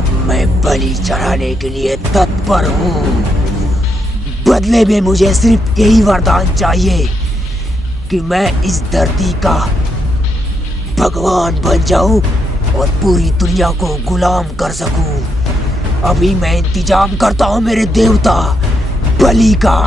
अब मैं बलि चढ़ाने के लिए तत्पर हूँ। बदले में मुझे सिर्फ यही वरदान चाहिए कि मैं इस धरती का भगवान बन जाऊं और पूरी दुनिया को गुलाम कर सकूं। अभी मैं इंतजाम करता हूं मेरे देवता बलि का।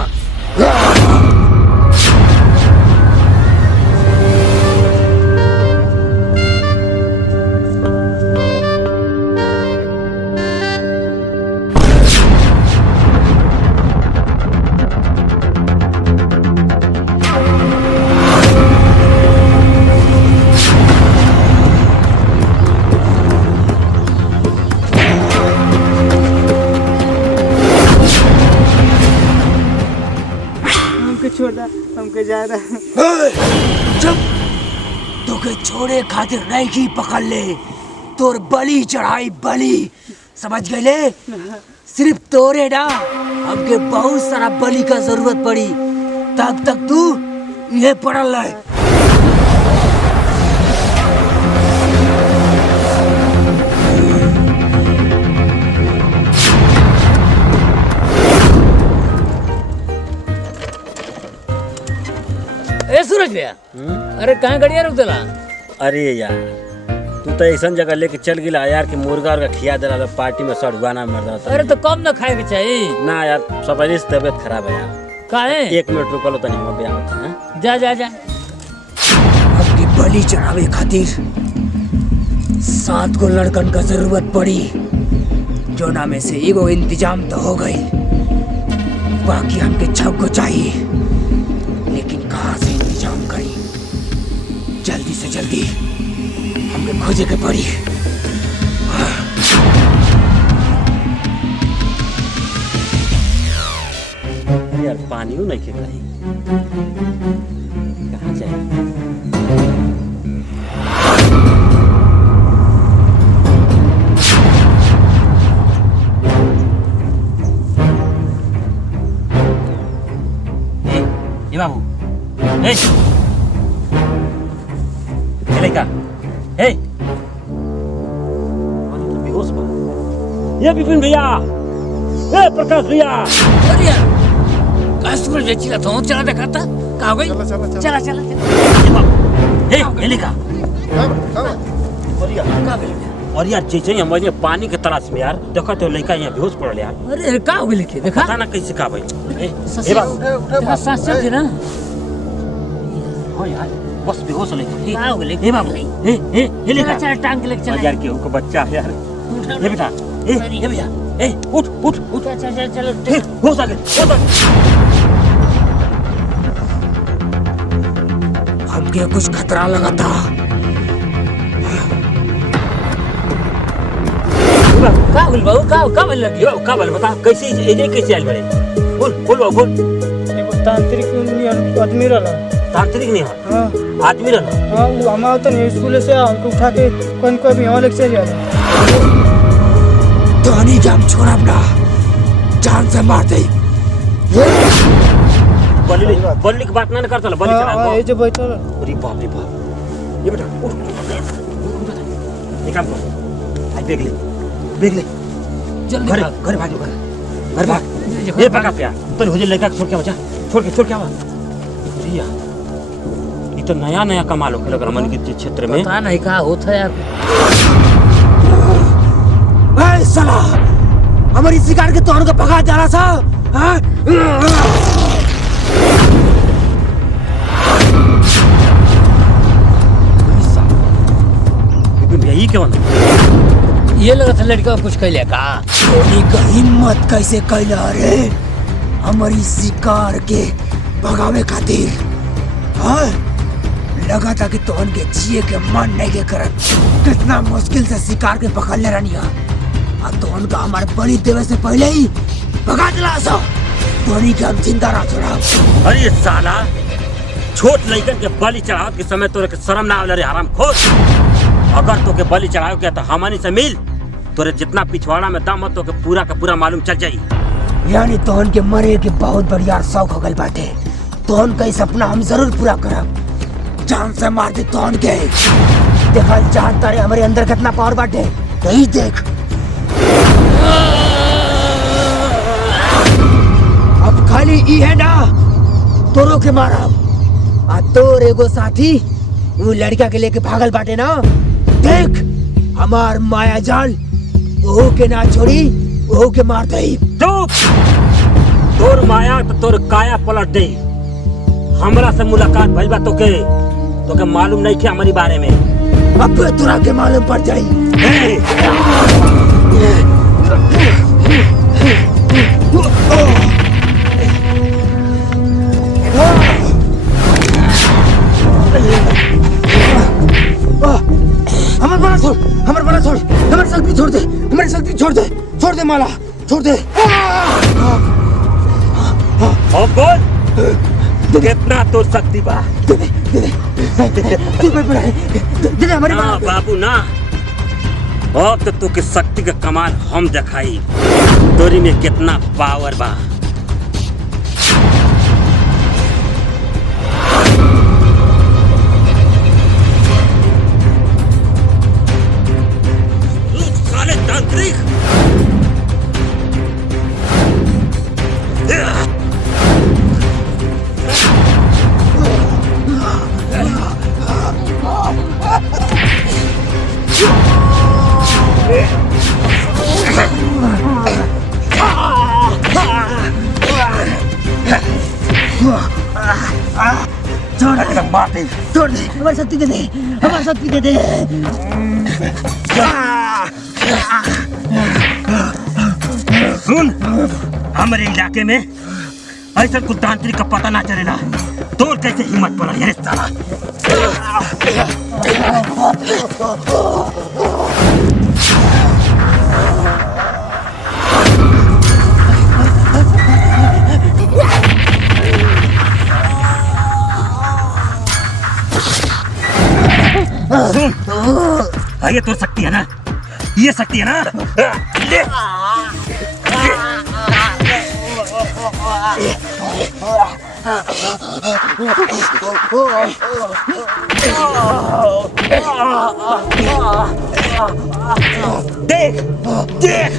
हमके ज्यादा चुप। तोके छोड़े खातिर नहीं की पकड़ ले, तोर बलि चढ़ाई बलि, समझ गए? सिर्फ तोरे ना, हमके बहुत सारा बलि का जरूरत पड़ी, तब तक तू ये पड़ल है। सूरज भैया, अरे कहाँ गड़िया रुक दिला? अरे यार तू तो ऐसा जगह लेके चल गिला यार कि मुर्गा का खिया दिला तो पार्टी में सड़ुआना मर रहा। अरे तो कम ना खाए के चाहिए ना यार, सबसे तबीयत खराब है यार। काहे? 1 मिनट रुको लो तनी हम ब्याह होता है। जा जा जा। आपकी बलि चढ़ावे खातिर 7 को लड़कन का जरूरत पड़ी, जो ना में से एगो इंतजाम तो हो गई, बाकी हमके 6 को चाहिए, लेकिन कहाँ से इंतजाम करी? जल्दी से जल्दी हमके खोजे के पड़ी। यार पानियों नहीं के कहीं कहाँ जाए? ए बाबू, ए का ए बेहोश बा। ये विपिन भैया, ए प्रकाश भैया। अरे यार का सूरज भैया चिल्ला तो चला देखा था, कहाँ हो गई? चला चला ए लेका और यार जैसे हम पानी के तलाश में यार देखा तो लड़का यहाँ बेहोश पड़ल यार। अरे का हो गई? देखा पता ना कैसे का भाई। ए बाबू सांस चलती ना। हाँ यार बस बेहोश हो लेके। का हो गई? ए बाबू, ए लेका चल टांग के लेके चल यार, केहू का बच्चा है यार। ए बेटा, ए भैया, ए उठ उठ उठ। चल चल हो सके हमके कुछ खतरा लगा था। का बोल बाबू, का बोल लगी? का बोल बता, कैसे एजे कैसे आइल बड़े? बोल बोल बाबू बोल। एगो तांत्रिक आदमी रहला। तांत्रिक नहीं हो? हाँ आदमी रहला। हाँ वो हमारा तो स्कूल से हमको उठा के कोई भी यहाँ लेके चल जा रहा। तो के हम छोड़ब ना, जान से मार दे। बल्ली की बात ना कर चला, बल्ली चला। ये जो बैठा अरे बाप रे बाप। ये बेटा उठ, एक काम कर, आज बेग ले जल्दी घर भाग घर भाग। ये भागा क्या तो हो लड़का छोड़ के बचा, छोड़ के आवा। रिया ये तो नया कमाल हो लग रहा मन के क्षेत्र में। पता नहीं का होता है यार। ए साला, हमारी शिकार के तोहन को भगा जा रहा था। हाँ? यही क्यों ना? ये लगा था लड़का कुछ कहले का। का हिम्मत कैसे कैला रे हमारी शिकार के भगावे खातिर? हाँ? लगा था कि तोहन के जिए के मन नहीं के करत। कितना मुश्किल से शिकार के पकड़ ले रनिया, और तोहन का हमारे बलि देवे से पहले ही भगा दिला सो। तोहनी के हम जिंदा ना छोड़ा। अरे साला, छोट लड़कन के बलि चढ़ावत के समय तोरे के शर्म ना आवले रे हरामखोर। अगर तो के बलि चढ़ावे के तो हमनी से मिल, तोरे जितना पिछवाड़ा में दम हो तो के पूरा का पूरा मालूम चल जाई। यानी तोहन के मरे के बहुत बढ़िया शौक हो गल बाटे। तोहन का सपना हम जरूर पूरा करब, जान से मार दे तोहन के। देखल चाहता रे हमारे अंदर कितना पावर बाटे, यही देख। खाली ई है ना, तोरो के मारब। आ तोर एगो साथी वो लड़का के लेके भागल बाटे ना, देख हमार माया जाल ओहो के ना छोड़ी, ओहो के मार दई। चुप! तोर माया तो तोर काया पलट दे। हमरा से मुलाकात भइल बा तोके मालूम नहीं कि हमारी बारे में। अब तोरा के मालूम पड़ जाई। हमार बड़ा छोड़, हमार बड़ा छोड़, हमारी शक्ति छोड़ दे, हमारी शक्ति छोड़ दे, छोड़ दे माला, छोड़ दे। और बोल कितना तो शक्ति बा। दे हमारी ना बाबू ना, अब तो तू के शक्ति का कमाल हम दिखाई, तोरी में कितना पावर बा। साले तांत्रिक, छोड़ दे, हमारी शक्ति दे दे, हमारी शक्ति दे दे। सुन, हमारे इलाके में ऐसा कुछ तांत्रिक का पता ना चलेला। तोर कैसे हिम्मत पड़ा ये साला? सुन, ये तो शक्ति है ना, ये शक्ति है ना, ले। देख देख,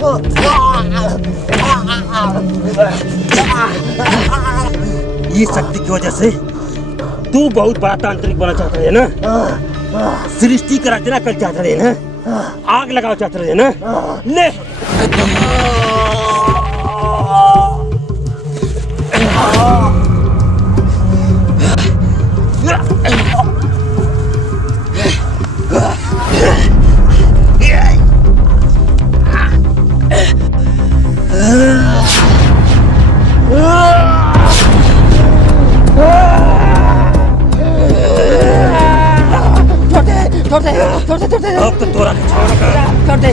ये शक्ति की वजह से तू बहुत बड़ा तांत्रिक बनना चाहता है ना, सृष्टि का रचना कर चाहता है ना, आग लगाओ चाहता है ना, ले। अब तो तोरा छोड़ दे।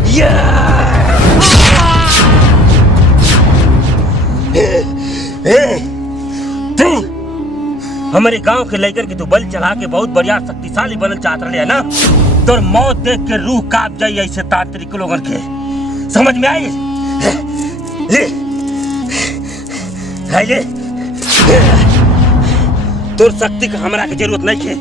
तू हमारे गांव के लेकर के तू बल चला के बहुत बढ़िया शक्तिशाली बनल चाहत रहे है ना, तोर मौत देख के रूह कांप जाई ऐसे तांत्रिक लोगन के, समझ में आई? ले ले, तोर शक्ति का हमरा के जरूरत नहीं है।